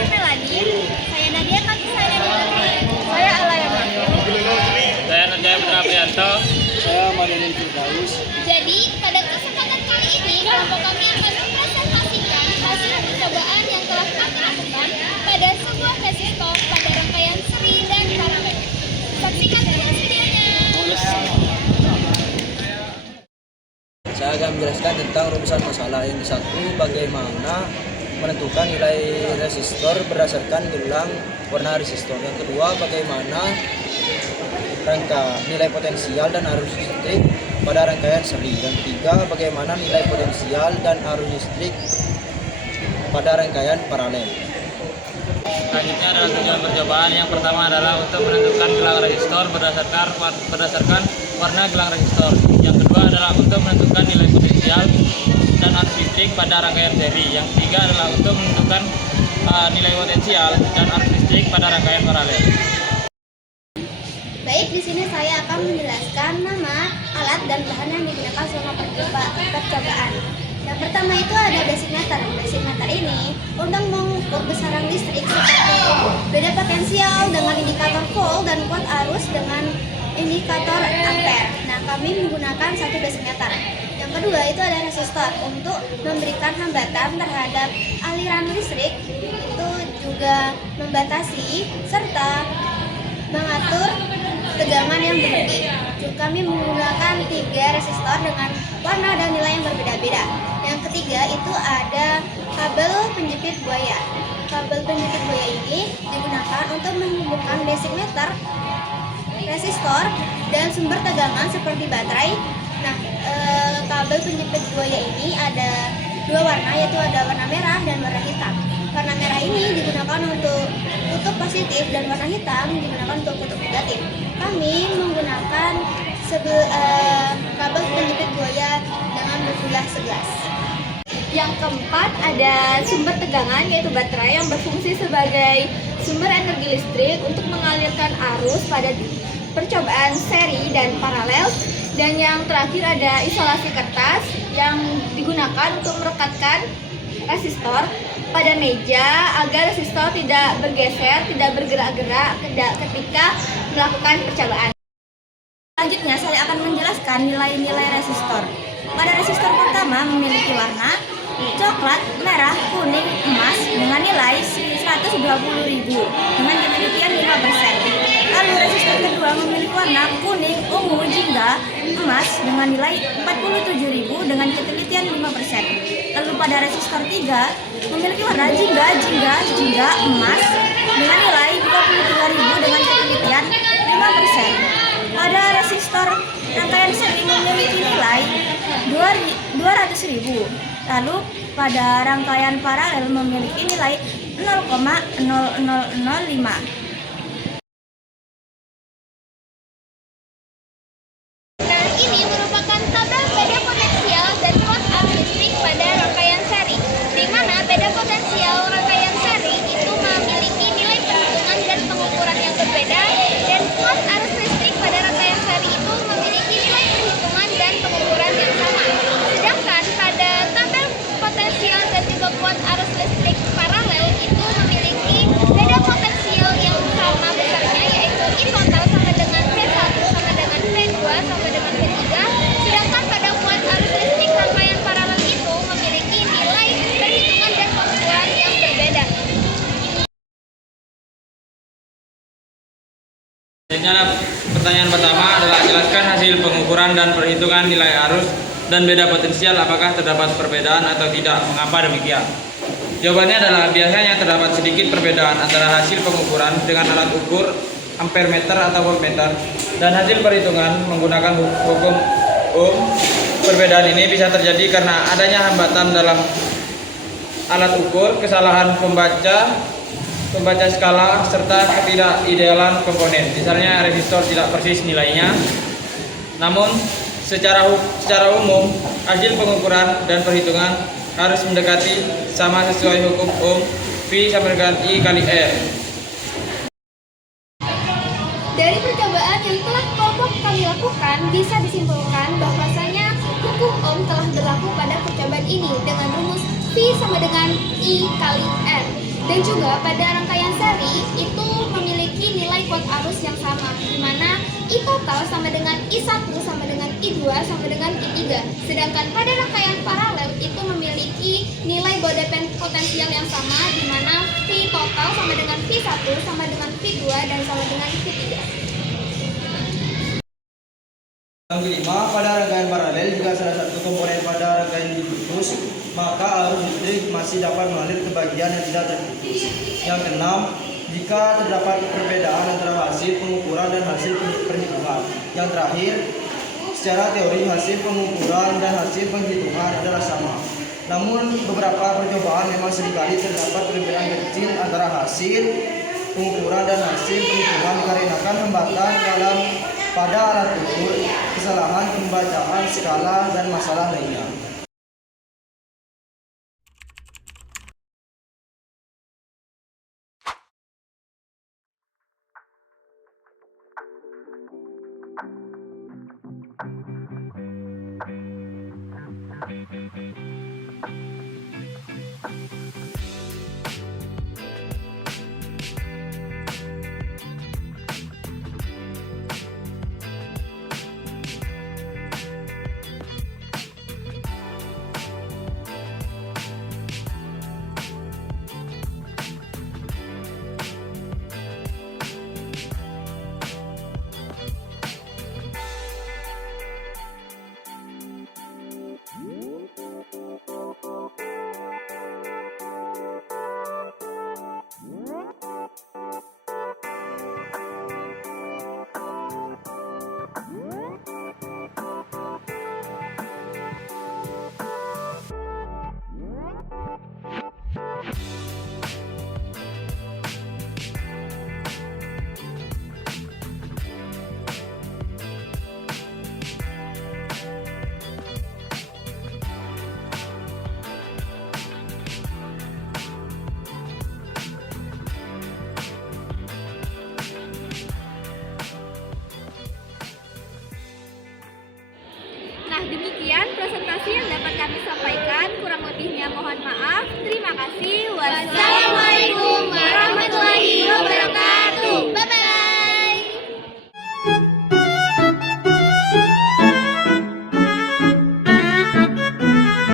Saya Melani. Saya Nadia, kaki saya Nadia. Saya Alaya Mafil. Saya Nadia Putra Prianto. Saya Marianin Firdaus. Jadi, pada kesempatan kali ini, kelompok kami akan mempresentasikan hasil percobaan yang telah kami lakukan pada sebuah resistor pada rangkaian seri dan paralel. Saksikan terus videonya. Saya akan menjelaskan tentang rumusan masalah. Yang satu, bagaimana menentukan nilai resistor berdasarkan gelang warna resistor. Yang kedua, bagaimana nilai potensial dan arus listrik pada rangkaian seri. Yang ketiga, bagaimana nilai potensial dan arus listrik pada rangkaian paralel. Selanjutnya adalah tujuan percobaan. Yang pertama adalah untuk menentukan gelang resistor berdasarkan warna gelang resistor. Yang kedua adalah untuk menentukan nilai potensial dan arus listrik pada rangkaian seri. Yang ketiga adalah untuk menentukan nilai potensial dan arus listrik pada rangkaian paralel. Baik, di sini saya akan menjelaskan nama, alat, dan bahan yang digunakan selama percobaan. Yang pertama itu ada basic meter. Basic meter ini untuk mengukur besaran listrik seperti beda potensial dengan indikator volt dan kuat arus dengan indikator ampere. Nah, kami menggunakan satu basic meter. Yang kedua itu ada resistor untuk memberikan hambatan terhadap aliran listrik, itu juga membatasi serta mengatur tegangan yang berlebih. Kami menggunakan 3 resistor dengan warna dan nilai yang berbeda-beda. Yang ketiga itu ada kabel penjepit buaya. Kabel penjepit buaya ini digunakan untuk menghubungkan basic meter, resistor, dan sumber tegangan seperti baterai. Nah, kabel penjepit buaya ini ada 2 warna, yaitu ada warna merah dan warna hitam. Warna merah ini digunakan untuk kutub positif dan warna hitam digunakan untuk kutub negatif. Kami menggunakan kabel penjepit buaya dengan berbilah 11. Yang keempat ada sumber tegangan, yaitu baterai yang berfungsi sebagai sumber energi listrik untuk mengalirkan arus pada percobaan seri dan paralel. Dan yang terakhir ada isolasi kertas yang digunakan untuk merekatkan resistor pada meja agar resistor tidak bergeser, tidak bergerak-gerak ketika melakukan percobaan. Selanjutnya saya akan menjelaskan nilai-nilai resistor. Pada resistor pertama memiliki warna coklat, merah, kuning, emas dengan nilai 120.000 dengan ketelitian 5%. Lalu resistor kedua memiliki warna kuning, ungu, jingga, emas dengan nilai 47.000 dengan ketelitian 5%. Lalu pada resistor 3 memiliki warna jingga, emas dengan nilai 22.000 dengan ketelitian 5%. Pada resistor rangkaian seri memiliki nilai 200.000. Lalu pada rangkaian paralel memiliki nilai 0,0005. Nah, ini merupakan tabel beda potensial dan kuat arus listrik pada rangkaian seri, di mana beda potensial rangkaian seri itu memiliki nilai perhitungan dan pengukuran yang berbeda, dan kuat arus listrik pada rangkaian seri itu memiliki nilai perhitungan dan pengukuran yang sama. Sedangkan pada tabel potensial dan juga kuat arus listrik paralel itu memiliki beda potensial yang sama besarnya, yaitu I total sama dengan P1 sama dengan P2 sama dengan P3. Sedangkan pada kuat arus listrik rangkaian paralel itu memiliki nilai perhitungan dan pengukuran yang berbeda. Selanjutnya pertanyaan pertama adalah jelaskan hasil pengukuran dan perhitungan nilai arus dan beda potensial, apakah terdapat perbedaan atau tidak, mengapa demikian? Jawabannya adalah biasanya terdapat sedikit perbedaan antara hasil pengukuran dengan alat ukur ampere meter atau voltmeter dan hasil perhitungan menggunakan hukum Ohm. Perbedaan ini bisa terjadi karena adanya hambatan dalam alat ukur, kesalahan pembaca skala, serta ketidakidealan komponen. Misalnya resistor tidak persis nilainya. Namun secara umum hasil pengukuran dan perhitungan harus mendekati sama sesuai hukum Ohm. V sama dengan I kali R. Dari percobaan yang telah kelompok kami lakukan, bisa disimpulkan bahwasanya hukum Ohm telah berlaku pada percobaan ini dengan rumus V sama dengan I kali R. Dan juga pada rangkaian seri itu memiliki nilai kuat arus yang sama, di mana I total sama dengan I1 sama dengan I2 sama dengan I3. Sedangkan pada rangkaian paralel itu memiliki nilai body potensial yang sama, di mana V total sama dengan V1 sama dengan V2 dan sama dengan V3. Yang kelima, pada rangkaian paralel jika salah satu komponen pada rangkaian diputus, maka arus listrik masih dapat mengalir ke bagian yang tidak terputus. Yang keenam, jika terdapat perbedaan antara hasil pengukuran dan hasil perhitungan. Yang terakhir, secara teori hasil pengukuran dan hasil penghitungan adalah sama. Namun beberapa percobaan memang seringkali terdapat perbedaan kecil antara hasil pengukuran dan hasil penghitungan dikarenakan hambatan dalam pada alat ukur, kesalahan pembacaan skala, dan masalah lainnya. Nah, demikian presentasi yang dapat kami sampaikan. Kurang lebihnya mohon maaf. Terima kasih. Wassalamualaikum.